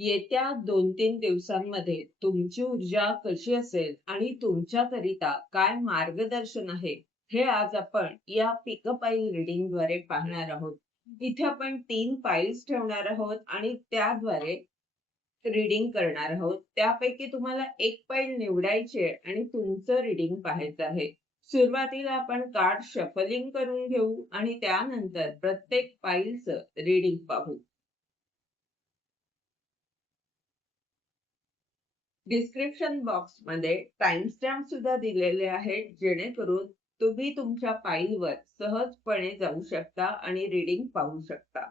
येत्या 2-3 दिवसांमध्ये तुमची ऊर्जा कशी असेल आणि तुमच्याकरिता काय मार्गदर्शन आहे, हे आज आपण या पिक अ पाईल रीडिंगद्वारे पाहणार आहोत. इथे आपण 3 पाईल्स ठेवणार आहोत आणि त्याद्वारे रीडिंग करणार आहोत. त्यापैकी तुम्हाला एक पाईल निवडायची आहे आणि तुमचं रीडिंग पाहायचं आहे. सुरुवातीला आपण कार्ड शफलिंग करून घेऊ आणि त्यानंतर प्रत्येक पाईलचं रीडिंग पाहू. डिस्क्रिप्शन बॉक्समध्ये टाइमस्टॅम्प सुद्धा दिलेले आहेत, जेणेकरून तुम्ही तुमच्या फाईलवर सहजपणे जाऊ शकता आणि रीडिंग पाहू शकता.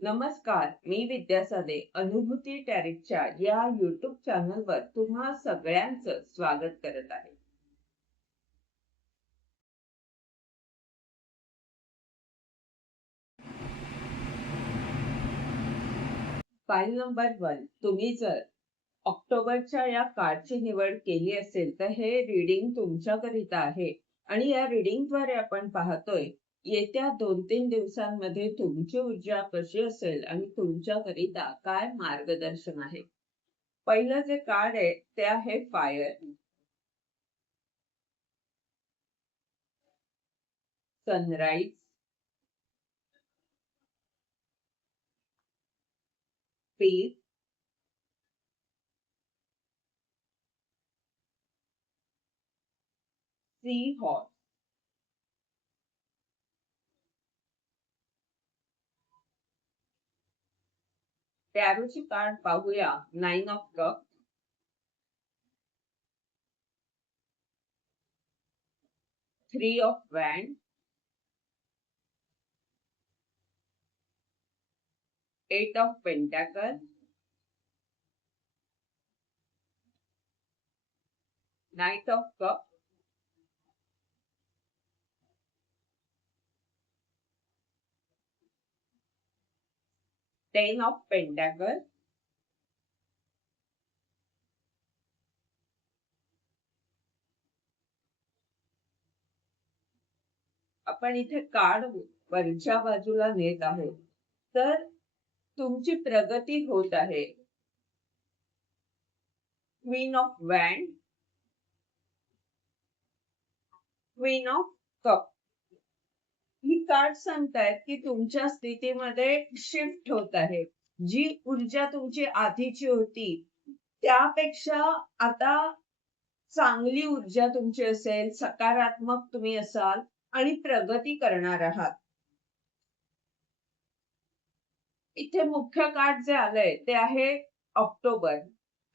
नमस्कार, मी विद्या साधे अनुभूती टॅरेटच्या या YouTube चॅनलवर तुम्हा सगळ्यांचं स्वागत करत आहे. File number 1. तुम्ही जर ऑक्टोबरच्या या कार्डची निवड केली असेल तर हे रीडिंग तुमच्याकरिता आहे आणि या रीडिंगद्वारे आपण पाहतोय येत्या 2-3 दिवसांमध्ये तुमची ऊर्जा कशी असेल आणि तुमच्याकरिता काय मार्गदर्शन आहे. पहिलं जे कार्ड आहे ते आहे fire, sunrise, peace, seahorse. टॅरोची कार्ड पाहूया. 9 of cup, 3 of wand, 8 of pentacle, 9 of cup, 10 of pentacle, आपण इथे कार्ड वरच्या बाजूला नेत आहोत, तर तुमची प्रगती होत आहे. Queen of wand, queen of cup. ही कार्ड सांगतायत की तुमच्या स्थितीमध्ये शिफ्ट होत आहे. जी ऊर्जा तुमची आधीची होती त्यापेक्षा आता चांगली ऊर्जा तुमची असेल, सकारात्मक तुम्ही असाल आणि प्रगती करणार आहात. इथे मुख्य कार्ड जे आलंय ते आहे ऑक्टोबर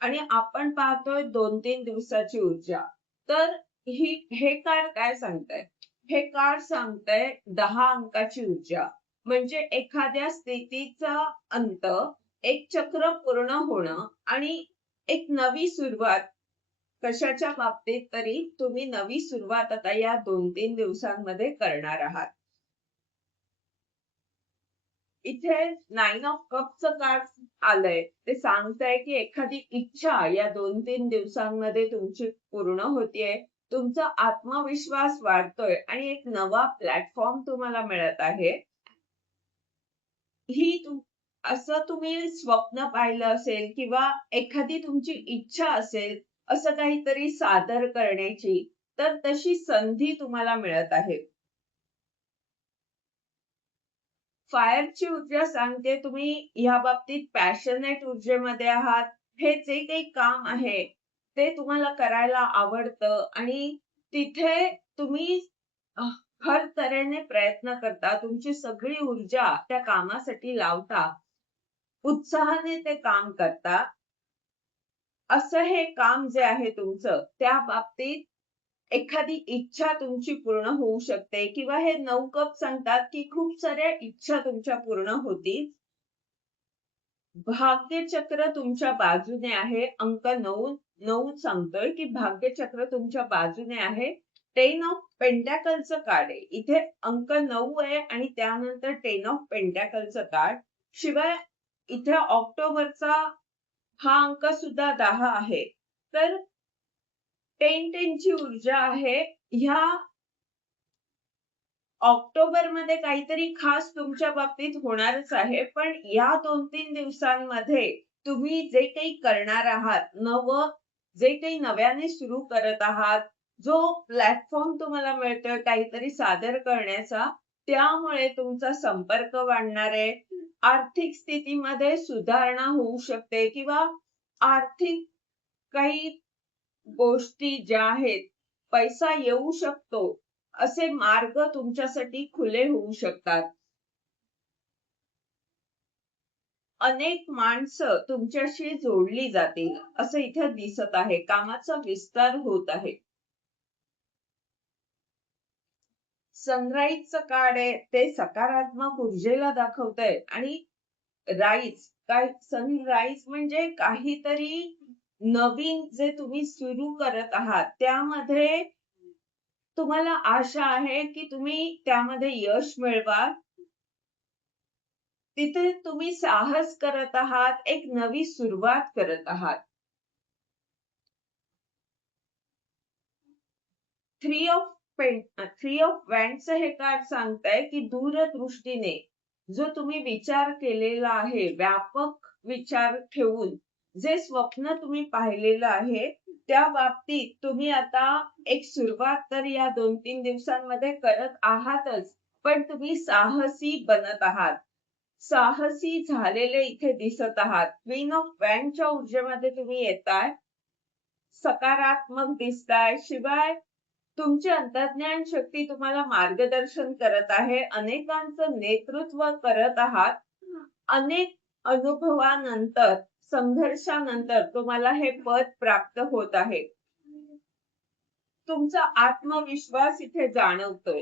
आणि आपण पाहतोय 2-3 दिवसाची ऊर्जा. तर हे कार्ड काय सांगताय? हे कार्ड सांगतंय 10 अंकाची ऊर्जा, म्हणजे एखाद्या स्थितीचा अंत, एक चक्र पूर्ण होणं आणि एक नवी सुरुवात. कशाच्या बाबतीत तरी तुम्ही नवी सुरुवात आता या 2-3 दिवसांमध्ये करणार आहात. इथे 9 ऑफ कपचं कार्ड आलंय, ते सांगतंय की एखादी इच्छा या 2-3 दिवसांमध्ये तुमची पूर्ण होतीये. तुमचा आत्मविश्वास वाढतोय आणि एक नवा प्लॅटफॉर्म तुम्हाला मिळत आहे. असं तुम्ही स्वप्न पाहिलं असेल किंवा एखादी तुमची इच्छा असेल असं काहीतरी सादर करण्याची, तर तशी संधी तुम्हाला मिळत आहे. फायरची ऊर्जा सांगते तुम्ही या बाबतीत पॅशनेट ऊर्जेमध्ये आहात. हे जे काही काम आहे ते तुम्हाला करायला आवडतं आणि तिथे तुम्ही हर तऱ्हेने प्रयत्न करता. तुमची सगळी ऊर्जा त्या कामासाठी लावता. उत्साहाने ते काम करता. असं हे काम जे आहे तुमचं, त्या बाबतीत एखादी इच्छा तुमची पूर्ण होऊ शकते किंवा हे 9 कप सांगतात की खूप साऱ्या इच्छा तुमच्या पूर्ण होतील. भाग्यचक्र तुमच्या बाजूने आहे. अंक 9 सांगतोय की भाग्यचक्र तुमच्या बाजूने आहे. 10 ऑफ पेंटॅकलचं कार्ड आहे. इथे अंक 9 आहे आणि त्यानंतर 10 ऑफ पेंटॅकलचं कार्ड. शिवाय इथे ऑक्टोबरचा हा अंक सुद्धा 10 आहे. तर 10-10 ची ऊर्जा आहे. ह्या ऑक्टोबरमध्ये काहीतरी खास तुमच्या बाबतीत होणारच आहे. पण या 2-3 दिवसांमध्ये तुम्ही जे काही करणार आहात, जे काही नव्याने सुरू करत आहात, जो प्लॅटफॉर्म तुम्हाला मिळतोय काहीतरी सादर करण्याचा, त्यामुळे तुमचा संपर्क वाढणार आहे. आर्थिक स्थितीमध्ये सुधारणा होऊ शकते किंवा आर्थिक काही गोष्टी ज्या आहेत, पैसा येऊ शकतो, असे मार्ग तुमच्यासाठी खुले होऊ शकतात. अनेक माणसं तुमच्याशी जोडली जातील, असं इथे दिसत आहे. कामाचा विस्तार होत आहे. सनराईजचं कार्ड आहे ते सकारात्मक ऊर्जेला दाखवतंय आणि सनराईज म्हणजे काहीतरी नवीन जे तुम्ही सुरू करत आहात, त्यामध्ये तुम्हाला आशा आहे की तुम्ही त्यामध्ये यश मिळवाल. तिथे तुम्ही साहस करत आहात, एक नवी सुरुवात करत आहात. थ्री ऑफ वॅन्डचं हे कार्ड सांगताय की दूरदृष्टीने जो तुम्ही विचार केलेला आहे, व्यापक विचार ठेवून जे स्वप्न तुम्ही पाहिलेलं आहे, त्या बाबतीत तुम्ही आता एक सुरुवात तर या 2-3 दिवसांमध्ये करत आहातच, पण तुम्ही साहसी बनत आहात. साहसी झालेले इथे दिसत आहात. क्वीन ऑफ वॅन्डच्या ऊर्जेमध्ये तुम्ही येताय. सकारात्मक दिसताय. शिवाय तुमची अंतर्ज्ञान शक्ती तुम्हाला मार्गदर्शन करत आहे. अनेकांचं नेतृत्व करत आहात. अनेक अनुभवानंतर, संघर्षानंतर तुम्हाला हे पद प्राप्त होत आहे. तुमचा आत्मविश्वास इथे जाणवतोय.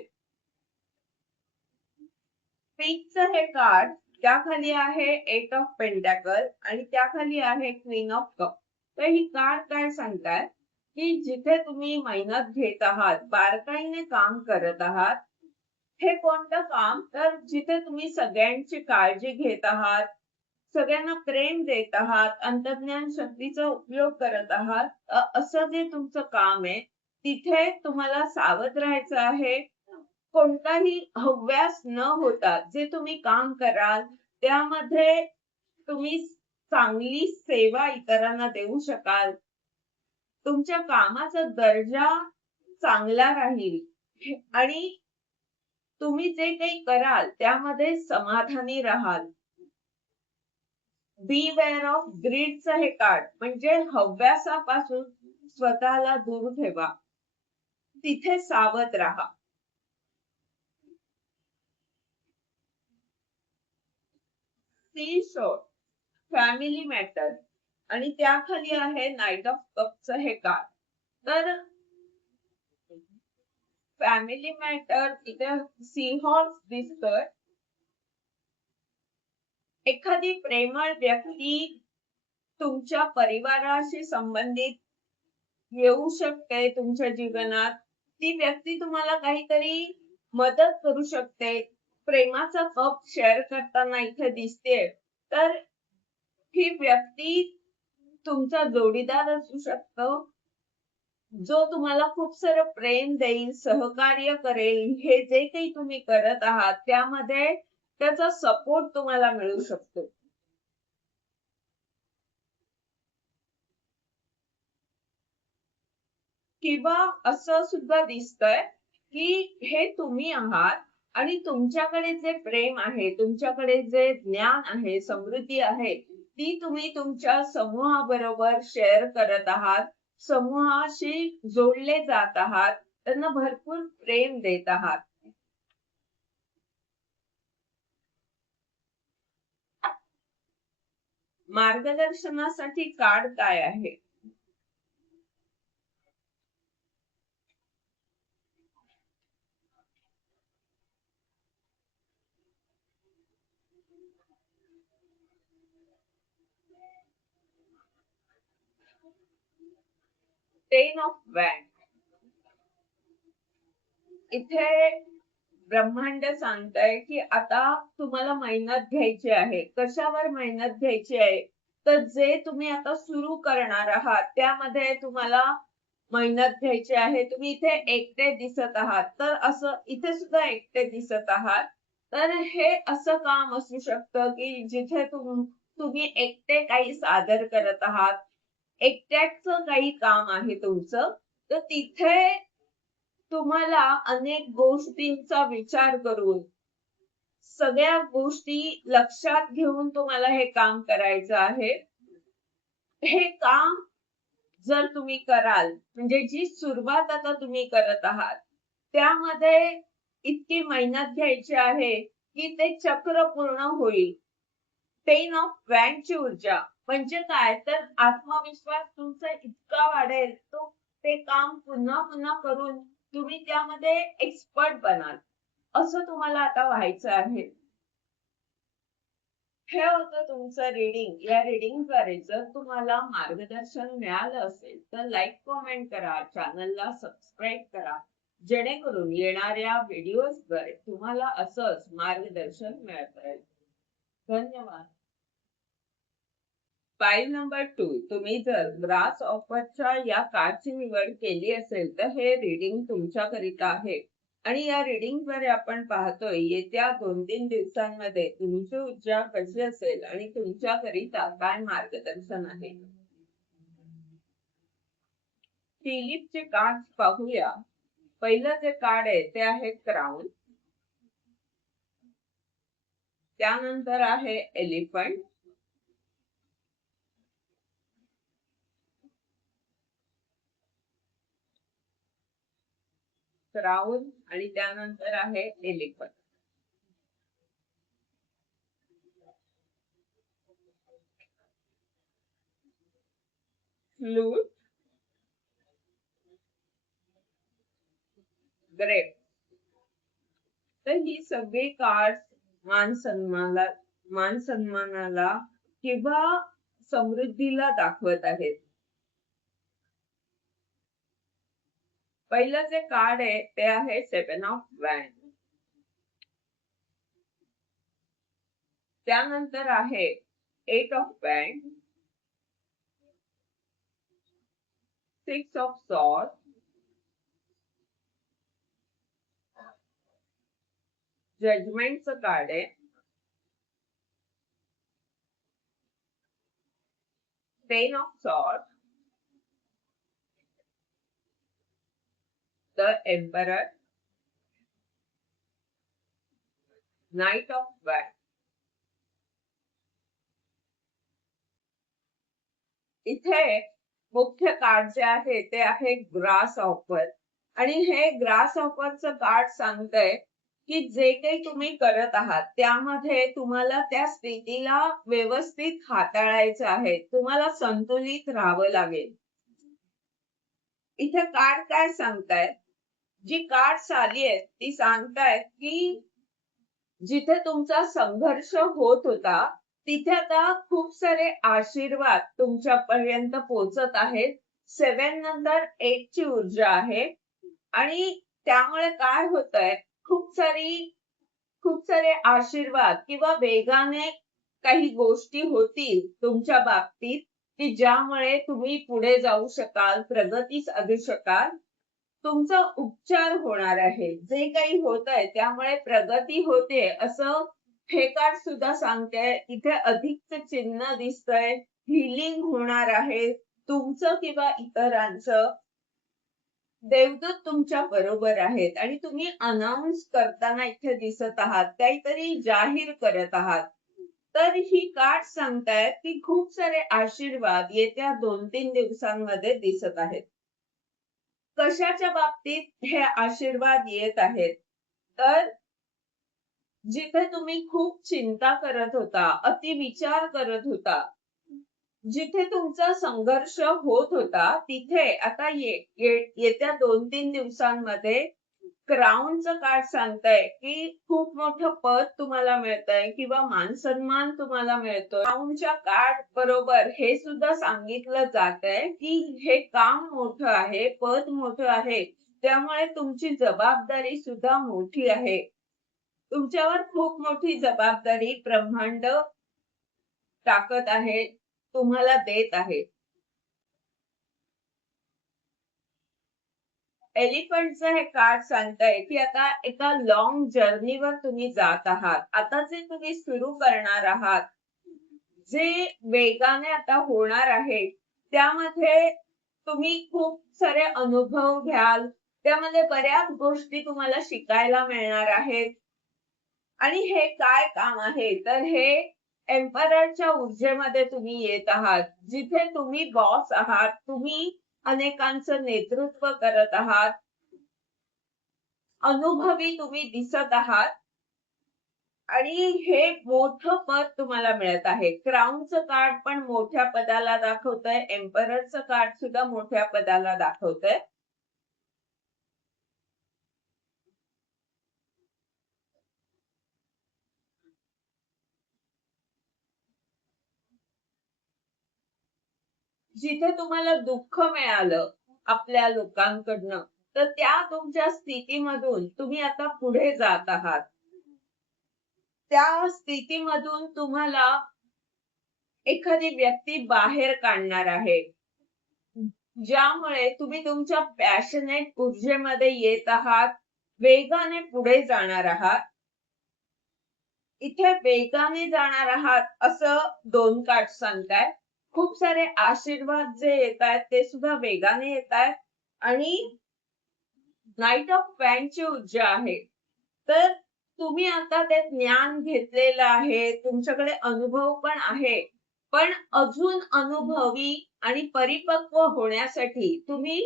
पीकचं हे कार्ड त्याखाली आहे 8 ऑफ पेंटॅकल आणि त्याखाली आहे क्वीन ऑफ कप. तर ही कार्ड काय सांगतात की जिथे तुम्ही मेहनत घेत आहात, बारकाईने काम करत आहात, हे कोणतं काम तर जिथे तुम्ही सगळ्यांची काळजी घेत आहात, सगळ्यांना प्रेम देत आहात, अंतर्ज्ञान शक्तीचा उपयोग करत आहात, असं जे तुमचं काम आहे, तिथे तुम्हाला सावध राहायचं आहे. कोणताही हव्यास न होता जे तुम्ही काम कराल, त्यामध्ये तुम्ही चांगली सेवा इतरांना देऊ शकाल. तुमच्या कामाचा दर्जा चांगला राहील आणि तुम्ही जे काही कराल त्यामध्ये समाधानी राहाल. बीवेअर ऑफ ग्रीडचं हे कार्ड म्हणजे हव्यासापासून स्वतःला दूर ठेवा. तिथे सावध राहा. सीशोर फॅमिली मॅटर आणि त्याखाली आहे नाईट ऑफ कपचं हे कार्ड. तर फॅमिली मॅटर इथे सीहॉर्स दिसतोय. एखादी प्रेमळ व्यक्ती तुमच्या परिवाराशी संबंधित येऊ शकते तुमच्या जीवनात. ती व्यक्ती तुम्हाला काहीतरी मदत करू शकते. प्रेमाचा कप शेअर करताना इथे दिसते. तर ही व्यक्ती तुमचा जोडीदार असू शकतो, जो तुम्हाला खूप सारं प्रेम देईल, सहकार्य करेल. हे जे काही तुम्ही करत आहात त्यामध्ये त्याचा सपोर्ट तुम्हाला मिळू शकतो. किंवा असं सुद्धा दिसतंय की हे तुम्ही आहात आणि तुमच्याकडे जे प्रेम आहे, तुमच्याकडे जे ज्ञान आहे, समृद्धी आहे, ती तुम्ही तुमच्या समूहाबरोबर शेअर करत आहात. समूहाशी जोडले जात आहात. त्यांना भरपूर प्रेम देत आहात. मार्गदर्शनासाठी कार्ड काय आहे? 10 ऑफ वॅन्ड. इथे ब्रह्मांड सांगताय की आता तुम्हाला मेहनत घ्यायची आहे. कशावर मेहनत घ्यायची आहे? तर जे तुम्ही आता सुरू करणार आहात त्यामध्ये तुम्हाला मेहनत घ्यायची आहे, तुम्ही इथे एकटे दिसत आहात, तर असं इथे सुद्धा एकटे दिसत आहात. तर हे असं काम असू शकतं, की जिथे तुम्ही एकटे काही सादर करत आहात, एकट्याचं काही काम आहे तुमचं, तर तिथे तुम्हाला अनेक गोष्टींचा विचार करून, सगळ्या गोष्टी लक्षात घेऊन तुम्हाला हे काम करायचं आहे. हे काम जर तुम्ही कराल, म्हणजे जी सुरुवात आता तुम्ही करत आहात, त्यामध्ये इतकी मेहनत घ्यायची आहे, की ते चक्र पूर्ण होईल. 10 ऑफ वॅनची ऊर्जा म्हणजे काय? तर आत्मविश्वास तुमचा इतका वाढेल, ते काम पुन्हा पुन्हा करून तुम्ही त्यामध्ये एक्सपर्ट बनाल. असं तुम्हाला आता व्हायचं आहे. हे होतं तुमचं रीडिंग. या रीडिंगद्वारे जर तुम्हाला मार्गदर्शन मिळालं असेल, तर लाईक, कमेंट करा, चॅनलला सबस्क्राईब करा. जेणेकरून येणाऱ्या व्हिडिओजद्वारे तुम्हाला असंच मार्गदर्शन मिळत राहील. धन्यवाद. फाईल नंबर 2, तुम्ही जर ग्रास ऑफरच्या या कार्डची निवड केली असेल, तर हे रीडिंग तुमच्याकरिता आहे. आणि या रीडिंगद्वारे आपण पाहतोय येत्या 2-3 दिवसांमध्ये तुमची ऊर्जा कशी असेल आणि तुमच्याकरिता काय मार्गदर्शन आहे. टिलीपचे कार्ड पाहूया. पहिलं जे कार्ड आहे ते आहे क्राऊन. त्यानंतर आहे एलिफंट. क्राऊन आणि त्यानंतर आहे एलिफंट. Flute, grep. तर ही सगळी कार्ड मान सन्मानाला किंवा समृद्धीला दाखवत आहेत. पहिलं जे कार्ड आहे ते आहे 7 ऑफ वॅन. त्यानंतर आहे 8 ऑफ वॅन, 6 ऑफ सॉर्ड, जजमेंटचं कार्ड आहे, 10 of sword, the emperor, knight of wand. इथे मुख्य कार्ड जे आहे ते आहे ग्रास ऑफर. आणि हे ग्रास ऑफरचं कार्ड सांगतंय की जे काही तुम्ही करत आहात त्यामध्ये तुम्हाला त्या स्थितीला व्यवस्थित हाताळायचं आहे. तुम्हाला संतुलित राहावं लागेल. इथे कार्ड काय सांगतायत? जी कार्ड आली आहेत ती सांगतायत की जिथे तुमचा संघर्ष होत होता, तिथे आता खूप सारे आशीर्वाद तुमच्यापर्यंत पोहोचत आहेत. 7 नंतर 8 ची ऊर्जा आहे. आणि त्यामुळे काय होतंय, खूप सारे आशीर्वाद किंवा वेगाने काही गोष्टी होतील तुमच्या बाबतीत, की ज्यामुळे तुम्ही पुढे जाऊ शकाल, प्रगती साधू शकाल. तुमचा उपचार होणार आहे. जे काही होतंय त्यामुळे प्रगती होते असं हे कार्ड सुद्धा सांगते. इथे अधिकचं चिन्ह दिसतंय. हिलिंग होणार आहे तुमचं किंवा इतरांचं. देवदूत तुमच्या बरोबर आहेत आणि तुम्ही अनाउन्स करताना इथे दिसत आहात, काहीतरी जाहीर करत आहात. तर ही कार्ड सांगतायत की खूप सारे आशीर्वाद येत्या 2-3 दिवसांमध्ये दिसत आहेत. कशाच्या बाबतीत हे आशीर्वाद येत आहेत? तर जिथे तुम्ही खूप चिंता करत होता, अतिविचार करत होता, जिथे तुमचा संघर्ष होत होता, तिथे आता येत्या 2-3 दिवसांमध्ये क्राऊनचं कार्ड सांगतंय की खूप मोठं पद तुम्हाला मिळतंय किंवा मान-सन्मान तुम्हाला मिळतोय. क्राऊनच्या कार्ड बरोबर हे सुद्धा सांगितलं जातंय की हे काम मोठं आहे, पद मोठं आहे. त्यामुळे तुमची जबाबदारी सुद्धा मोठी आहे. तुमच्यावर खूप मोठी जबाबदारी ब्रह्मांड टाकत आहे, तुम्हाला देत आहे. एलिफंटचं हे कार्ड सांगतंय की आता एका लॉंग जर्नीवर तुम्ही जात आहात. आता जे तुम्ही सुरू करणार आहात, जे वेगाने आता होणार आहे, त्यामध्ये तुम्ही खूप सारे अनुभव घ्याल. त्यामध्ये बऱ्याच गोष्टी तुम्हाला शिकायला मिळणार आहेत. आणि हे काय काम आहे? तर हे एम्पररच्या ऊर्जेमध्ये तुम्ही येत आहात. जिथे तुम्ही बॉस आहात. तुम्ही अनेकांचं नेतृत्व करत आहात. अनुभवी तुम्ही दिसत आहात. आणि हे मोठं पद तुम्हाला मिळत आहे. क्राऊनचं कार्ड पण मोठ्या पदाला दाखवतंय. एम्पररचं कार्ड सुद्धा मोठ्या पदाला दाखवतंय. जिथे तुम्हाला दुःख मिळालं आपल्या लोकांकडनं, तर त्या तुमच्या स्थितीमधून तुम्ही आता पुढे जात आहात. त्या स्थितीमधून तुम्हाला एखादी व्यक्ती बाहेर काढणार आहे. ज्यामुळे तुम्ही तुमच्या पॅशनेट ऊर्जेमध्ये येत आहात. वेगाने पुढे जाणार आहात. इथे वेगाने जाणार आहात असं 2 कार्ड सांगतायत. खूप सारे आशीर्वाद जे येतायत ते सुद्धा वेगाने येतायत आणि नाईट ऑफ पॅनची ऊर्जा आहे. तर तुम्ही आता ते ज्ञान घेतलेलं आहे. तुमच्याकडे अनुभव पण आहे. पण अजून अनुभवी आणि परिपक्व होण्यासाठी तुम्ही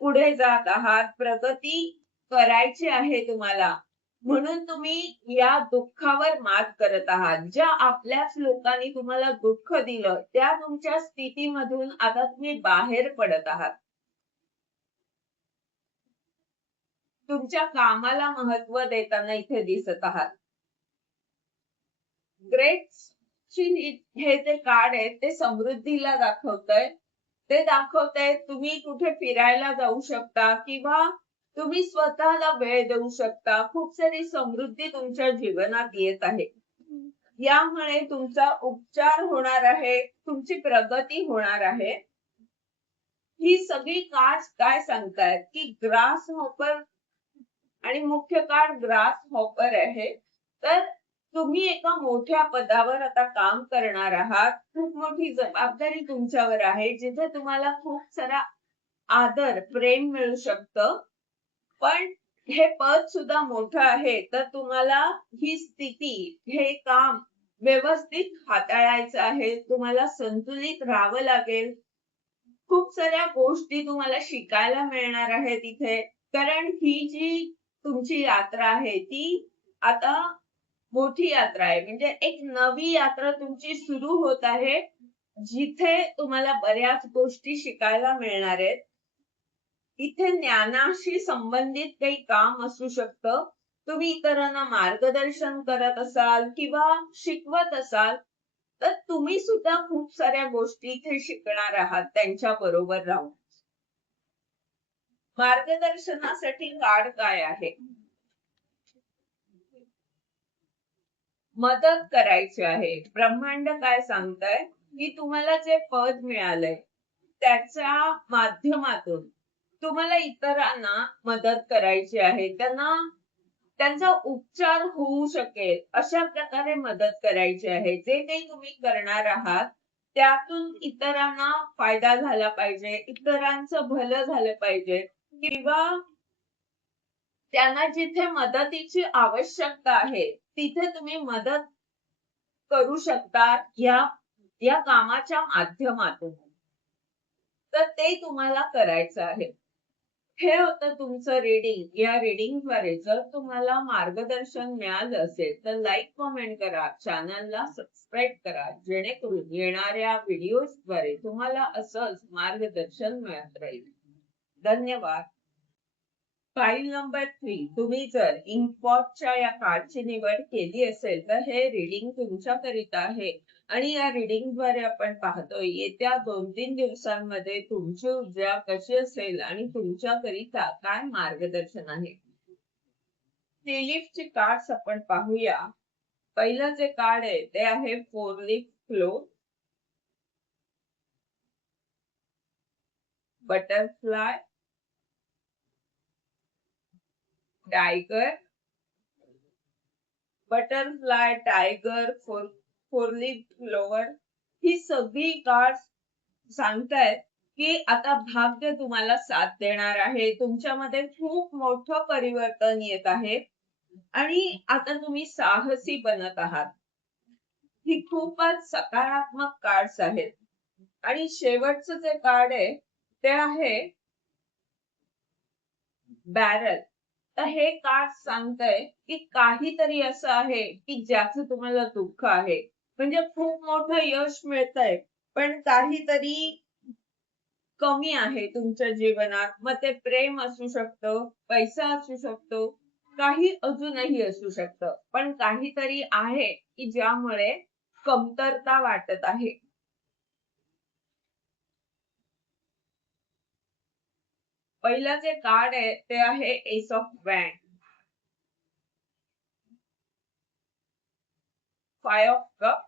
पुढे जात आहात. प्रगती करायची आहे तुम्हाला. म्हणून तुम्ही या दुःखावर मात करत आहात. ज्या आपल्याच लोकांनी तुम्हाला दुःख दिलं, त्या तुमच्या स्थितीमधून आता तुम्ही बाहेर पडत आहात. तुमच्या कामाला महत्व देताना इथे दिसत आहात. ग्रेट हे जे कार्ड आहे ते समृद्धीला दाखवतंय. ते दाखवतंय तुम्ही कुठे फिरायला जाऊ शकता किंवा तुम्ही स्वतःला वेळ देऊ शकता. खूप सारी समृद्धी तुमच्या जीवनात येत आहे. यामुळे तुमचा उपचार होणार आहे. तुमची प्रगती होणार आहे. ही सगळी कार्ड काय सांगतायत की ग्रास हॉपर आणि मुख्य कार्ड ग्रास हॉपर आहे. तर तुम्ही एका मोठ्या पदावर आता काम करणार आहात. खूप मोठी जबाबदारी तुमच्यावर आहे. जिथे तुम्हाला खूप सारा आदर, प्रेम मिळू शकतं. पण हे पद सुद्धा मोठं आहे. तर तुम्हाला ही स्थिती, हे काम व्यवस्थित हाताळायचं आहे. तुम्हाला संतुलित राहावं लागेल. खूप साऱ्या गोष्टी तुम्हाला शिकायला मिळणार आहेत इथे. कारण ही जी तुमची यात्रा आहे ती आता मोठी यात्रा आहे. म्हणजे एक नवी यात्रा तुमची सुरू होत आहे. जिथे तुम्हाला बऱ्याच गोष्टी शिकायला मिळणार आहेत. इथे ज्ञानाशी संबंधित काही काम असू शकतं. तुम्ही इतरांना मार्गदर्शन करत असाल किंवा शिकवत असाल, तर तुम्ही सुद्धा खूप साऱ्या गोष्टी इथे शिकणार आहात त्यांच्या बरोबर राहून. मार्गदर्शनासाठी कार्ड काय आहे? मदत करायची आहे. ब्रह्मांड काय सांगताय की तुम्हाला जे पद मिळालंय त्याच्या माध्यमातून तुम्हाला इतरांना मदत करायची आहे. त्यांचा उपचार होऊ शकेल अशा प्रकारे मदत करायची आहे. जे काही तुम्ही करणार आहात त्यातून इतरांना फायदा झाला पाहिजे. इतरांचं भलं झालं पाहिजे किंवा त्यांना जिथे मदतीची आवश्यकता आहे तिथे तुम्ही मदत करू शकता या कामाच्या माध्यमातून. तर ते तुम्हाला करायचं आहे. हे होतं तुमचं रीडिंग. या रीडिंगद्वारे जर तुम्हाला मार्गदर्शन मिळालं असेल तर लाईक, कमेंट करा, चॅनलला सबस्क्राईब करा, जेणेकरून येणाऱ्या व्हिडिओजद्वारे तुम्हाला असंच मार्गदर्शन मिळत राहील. धन्यवाद. फाईल नंबर 3 तुम्ही जर इन्फॉर्मच्या या कार्डची निवड केली असेल तर हे रीडिंग तुमच्याकरिता आहे. आणि या रीडिंगद्वारे आपण पाहतोय येत्या 2-3 दिवसांमध्ये तुमची ऊर्जा कशी असेल आणि तुमच्याकरिता काय मार्गदर्शन आहे. लीफची कार्ड्स आपण पाहूया. पहिलं जे कार्ड आहे ते आहे 4 leaf clover, butterfly, tiger, butterfly, tiger, four leaf clover ही सगळी कार्ड्स सांगतायत की आता भाग्य तुम्हाला साथ देणार आहे. तुमच्यामध्ये खूप मोठं परिवर्तन येत आहे आणि आता तुम्ही साहसी बनत आहात. ही खूपच सकारात्मक कार्ड्स आहेत. आणि शेवटचं जे कार्ड आहे ते आहे बॅरल. तर हे कार्ड सांगतंय की काहीतरी असं आहे की ज्याचं तुम्हाला दुःख आहे. म्हणजे खूप मोठं यश मिळतंय, पण काहीतरी कमी आहे तुमच्या जीवनात. मग ते प्रेम असू शकतं, पैसा असू शकतो, काही अजूनही असू शकतं. पण काहीतरी आहे की ज्यामुळे कमतरता वाटत आहे. पहिलं जे कार्ड आहे ते आहे ace of wand, five of cup,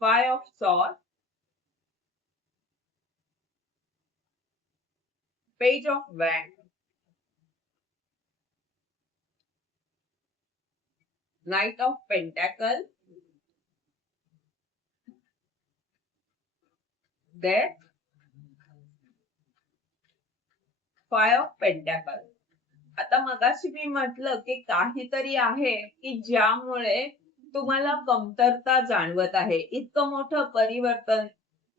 five of sword, page of wand, knight of pentacle, death, five of pentacle. आता मगाशी मी म्हटलं की काहीतरी आहे की ज्यामुळे तुम्हाला कमतरता जाणवत आहे. इतकं मोठं परिवर्तन,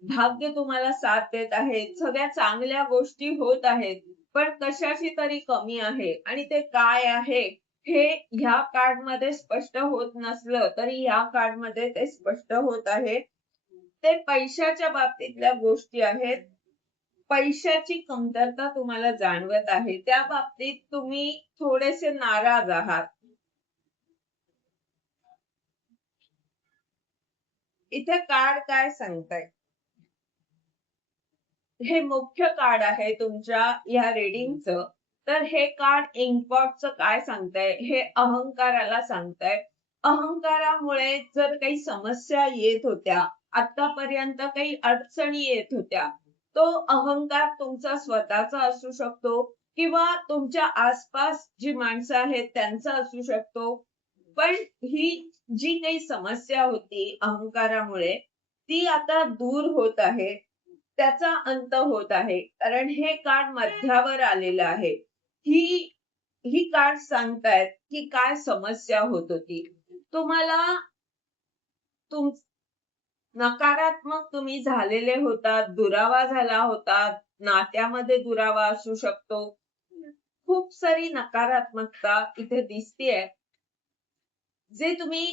भाग्य तुम्हाला साथ देत आहे, सगळ्या चांगल्या गोष्टी होत आहेत, पण कशाची तरी कमी आहे आणि ते काय आहे हे ह्या कार्ड मध्ये स्पष्ट होत नसलं तरी ह्या कार्ड मध्ये ते स्पष्ट होत आहे. ते पैशाच्या बाबतीतल्या गोष्टी आहेत. पैशाची कमतरता तुम्हाला जाणवत आहे. त्या बाबतीत तुम्ही थोडेसे नाराज आहात. इथे कार्ड काय सांगताय? हे मुख्य कार्ड आहे तुमच्या या रीडिंगचं. तर हे कार्ड इम्पॉर्टचं काय सांगताय? हे अहंकाराला सांगताय. अहंकारामुळे जर काही समस्या येत होत्या, आतापर्यंत काही अडचणी येत होत्या, तो अहंकार तुमचा स्वतःचा असू शकतो किंवा तुमच्या आसपास जी माणसं आहेत त्यांचा असू शकतो. पण ही जी काही समस्या होती अहंकारामुळे, ती आता दूर होत आहे. त्याचा अंत होत आहे. कारण हे कार्ड मध्यावर आलेलं आहे. ही ही कार्ड सांगतायत की काय समस्या होत होती. तुम्हाला तुम नकारात्मक तुम्ही झालेले होतात, दुरावा झाला होता, नात्यामध्ये दुरावा असू शकतो. खूप सारी नकारात्मकता इथे दिसतीये. जे तुम्ही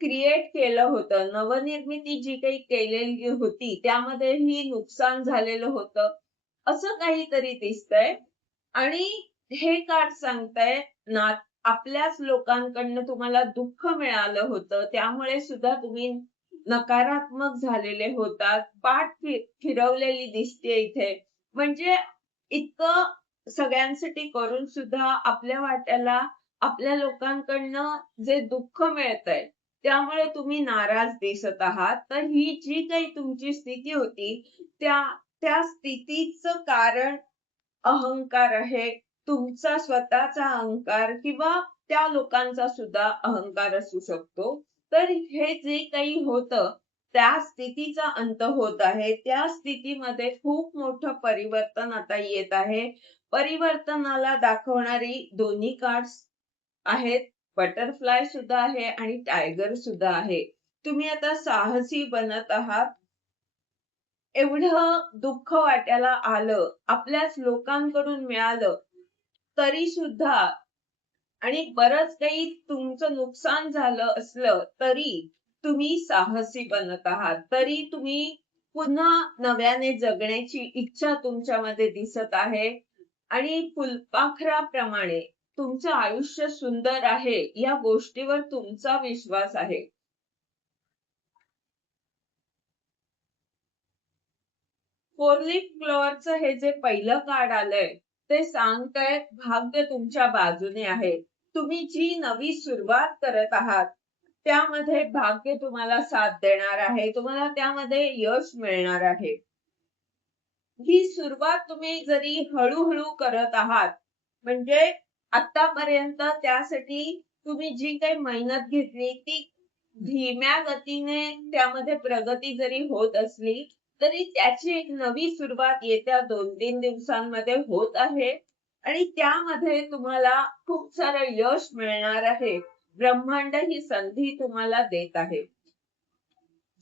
क्रिएट केलं होतं, नवनिर्मिती जी काही केलेली होती, त्यामध्येही नुकसान झालेलं होतं, असं काहीतरी दिसतंय. आणि हे कार्ड सांगतंय ना, आपल्याच लोकांकडनं तुम्हाला दुःख मिळालं होतं, त्यामुळे सुद्धा तुम्ही नकारात्मक झालेले होतात. पाठ फिरवलेली दिसते इथे. म्हणजे इतकं सगळ्यांसाठी करून सुद्धा आपल्या वाट्याला आपल्या लोकांकडनं जे दुःख मिळतंय, त्यामुळे तुम्ही नाराज दिसत आहात. तर ही जी काही तुमची स्थिती होती, त्या त्या स्थितीचं कारण अहंकार आहे. तुमचा स्वतःचा अहंकार किंवा त्या लोकांचा सुद्धा अहंकार असू शकतो. तर हे जे काही होतं, त्या स्थितीचा अंत होत आहे. त्या स्थितीमध्ये खूप मोठं परिवर्तन आता येत आहे. परिवर्तनाला दाखवणारी दोन्ही कार्ड्स आहेत. बटरफ्लाय सुद्धा आहे आणि टायगर सुद्धा आहे. तुम्ही आता साहसी बनत आहात. एवढं दुःख वाट्याला आलं, आपल्याच लोकांकडून मिळालं, तरी सुद्धा आणि बरंच काही तुमचं नुकसान झालं असलं, तरी तुम्ही साहसी बनत आहात. तरी तुम्ही पुन्हा नव्याने जगण्याची इच्छा तुमच्यामध्ये दिसत आहे आणि फुलपाखराप्रमाणे तुमचं आयुष्य सुंदर आहे, या गोष्टीवर तुमचा विश्वास आहे. फोर लीफ क्लॉवरचं हे जे पहिलं कार्ड आलंय, ते सांगतंय भाग्य तुमच्या बाजूने आहे. तुम्ही जी नवी सुरुवात करत आहात, त्यामध्ये भाग्य तुम्हाला साथ देणार आहे. तुम्हाला त्यामध्ये यश मिळणार आहे. ही सुरुवात तुम्ही जरी हळूहळू करत आहात, म्हणजे आतापर्यंत त्यासाठी तुम्ही जी काही मेहनत घेतली ती धीम्या गतीने त्यामध्ये प्रगती जरी होत असली, तरी त्याची एक नवी सुरुवात येत्या 2-3 दिवसांमध्ये होत आहे आणि त्यामध्ये तुम्हाला खूप सारं यश मिळणार आहे. ब्रह्मांड ही संधी तुम्हाला देत आहे.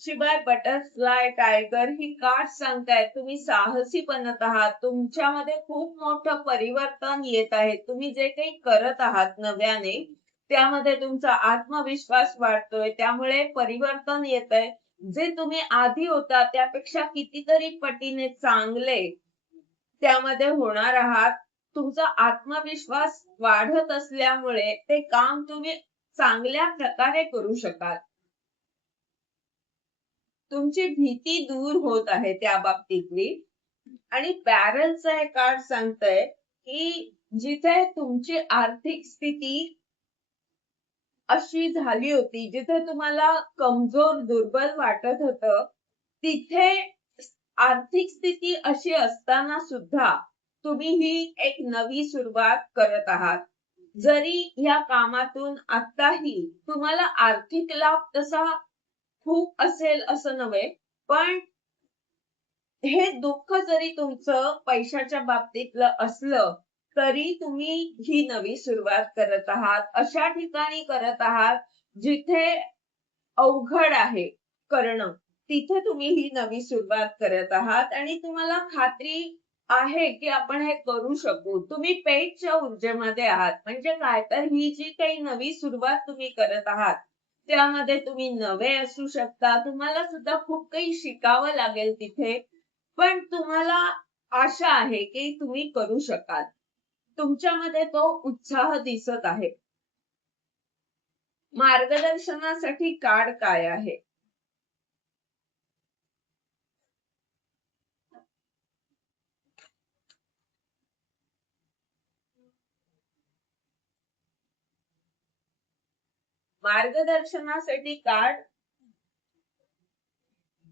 शिवाय बटरफ्लाय टायगर ही कार्ड सांगतायत तुम्ही साहसी बनत आहात. तुमच्यामध्ये खूप मोठं परिवर्तन येत आहे. तुम्ही जे काही करत आहात नव्याने, त्यामध्ये तुमचा आत्मविश्वास वाढतोय. त्यामुळे परिवर्तन येतंय. जे तुम्ही आधी होता त्यापेक्षा कितीतरी पटीने चांगले त्यामध्ये होणार आहात. तुमचा आत्मविश्वास वाढत असल्यामुळे ते काम तुम्ही चांगल्या प्रकारे करू शकाल. तुमची भीती दूर होत आहे त्या बाबतीतली आणि बॅरलचं हे कार्ड सांगतंय की जिथे तुमची आर्थिक स्थिती अशी झाली होती, जिथे तुम्हाला कमजोर, दुर्बल वाटत होतं, तिथे आर्थिक स्थिती अशी असताना सुद्धा तुम्ही ही एक नवी सुरुवात करत आहात. जरी या कामातून आत्ताही तुम्हाला आर्थिक लाभ तसा खूप असेल असं नव्हे, पण हे दुःख जरी तुमचं पैशाच्या बाबतीतलं असलं, तरी तुम्ही ही नवी सुरुवात करत आहात. अशा ठिकाणी करत आहात, जिथे अवघड आहे करणं. तिथे तुम्ही ही नवी सुरुवात करत आहात आणि तुम्हाला खात्री आहे, की आपण हे करू शकू. तुम्ही पेटच्या ऊर्जेमध्ये आहात. म्हणजे काय तर ही जी काही नवी सुरुवात तुम्ही करत आहात, त्यामध्ये तुम्ही नवे असू शकता. तुम्हाला सुद्धा खूप काही शिकावं लागेल तिथे. पण तुम्हाला आशा आहे, की तुम्ही करू शकाल. तुमच्यामध्ये तो उत्साह दिसत आहे. मार्गदर्शनासाठी कार्ड काय आहे? मार्गदर्शनासाठी कार्ड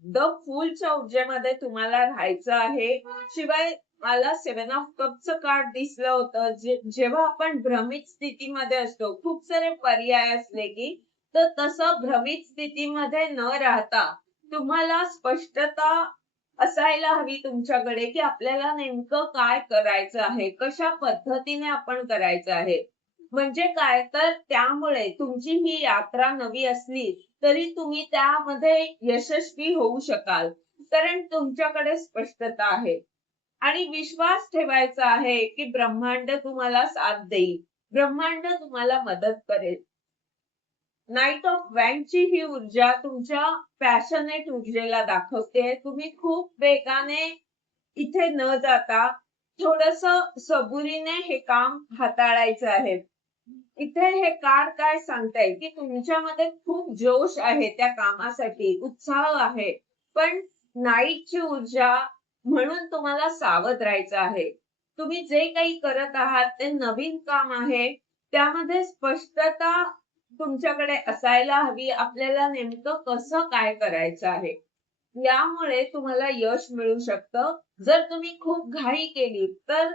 द फूलच्या ऊर्जेमध्ये तुम्हाला राहायचं आहे. शिवाय मला 7 ऑफ कपचं कार्ड दिसलं होतं. जेव्हा आपण भ्रमित स्थितीमध्ये असतो, खूप सारे पर्याय असले की, तर तसं भ्रमित स्थितीमध्ये न राहता तुम्हाला स्पष्टता असायला हवी तुमच्याकडे, की आपल्याला नेमकं काय करायचं आहे, कशा पद्धतीने आपण करायचं आहे. म्हणजे काय तर त्यामुळे तुमची ही यात्रा नवी असली तरी तुम्ही त्यामध्ये यशस्वी होऊ शकाल. कारण तुमच्याकडे स्पष्टता आहे. आणि विश्वास ठेवायचा आहे, की ब्रह्मांड तुम्हाला साथ देईल. ब्रह्मांड तुम्हाला मदत करेल. नाईट ऑफ वॅन्डची ही ऊर्जा तुमच्या पॅशनेट ऊर्जेला दाखवते. तुम्ही खूप वेगाने इथे न जाता थोडंसं सबुरीने हे काम हाताळायचं आहे. इथे हे कार्ड काय सांगताय, की तुमच्यामध्ये खूप जोश आहे त्या कामासाठी, उत्साह आहे. पण नाईटची ऊर्जा म्हणून तुम्हाला सावध राहायचं आहे. तुम्ही जे काही करत आहात ते नवीन काम आहे. त्यामध्ये स्पष्टता तुमच्याकडे असायला हवी. आपल्याला नेमकं कसं काय करायचं आहे. यामुळे तुम्हाला यश मिळू शकतं. जर तुम्ही खूप घाई केली तर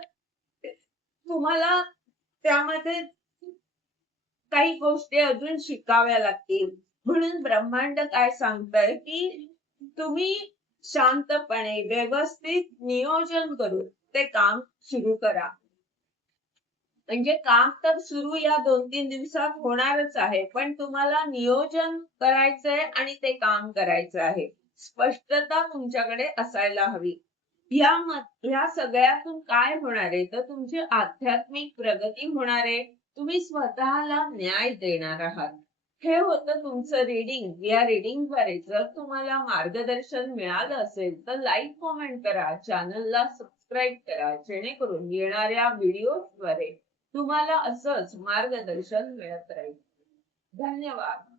तुम्हाला त्यामध्ये काही गोष्टी अजून शिकाव्या लागतील. म्हणून ब्रह्मांड काय सांगतंय, की तुम्ही शांतपणे, व्यवस्थित नियोजन करून ते काम सुरू करा. म्हणजे काम तर सुरू या 2-3 दिवसात होणारच आहे. पण तुम्हाला नियोजन करायचंय आणि ते काम करायचं आहे. स्पष्टता तुमच्याकडे असायला हवी. ह्या सगळ्यातून काय होणार आहे, तर तुमची आध्यात्मिक प्रगती होणार आहे. तुम्ही स्वतःला न्याय देणार आहात. हे होतं तुमचं रीडिंग. या रीडिंगद्वारे जर तुम्हाला मार्गदर्शन मिळालं असेल, तर लाईक, कमेंट करा. चॅनलला सबस्क्राईब करा. जेणेकरून येणाऱ्या व्हिडिओद्वारे तुम्हाला असंच मार्गदर्शन मिळत राहील. धन्यवाद.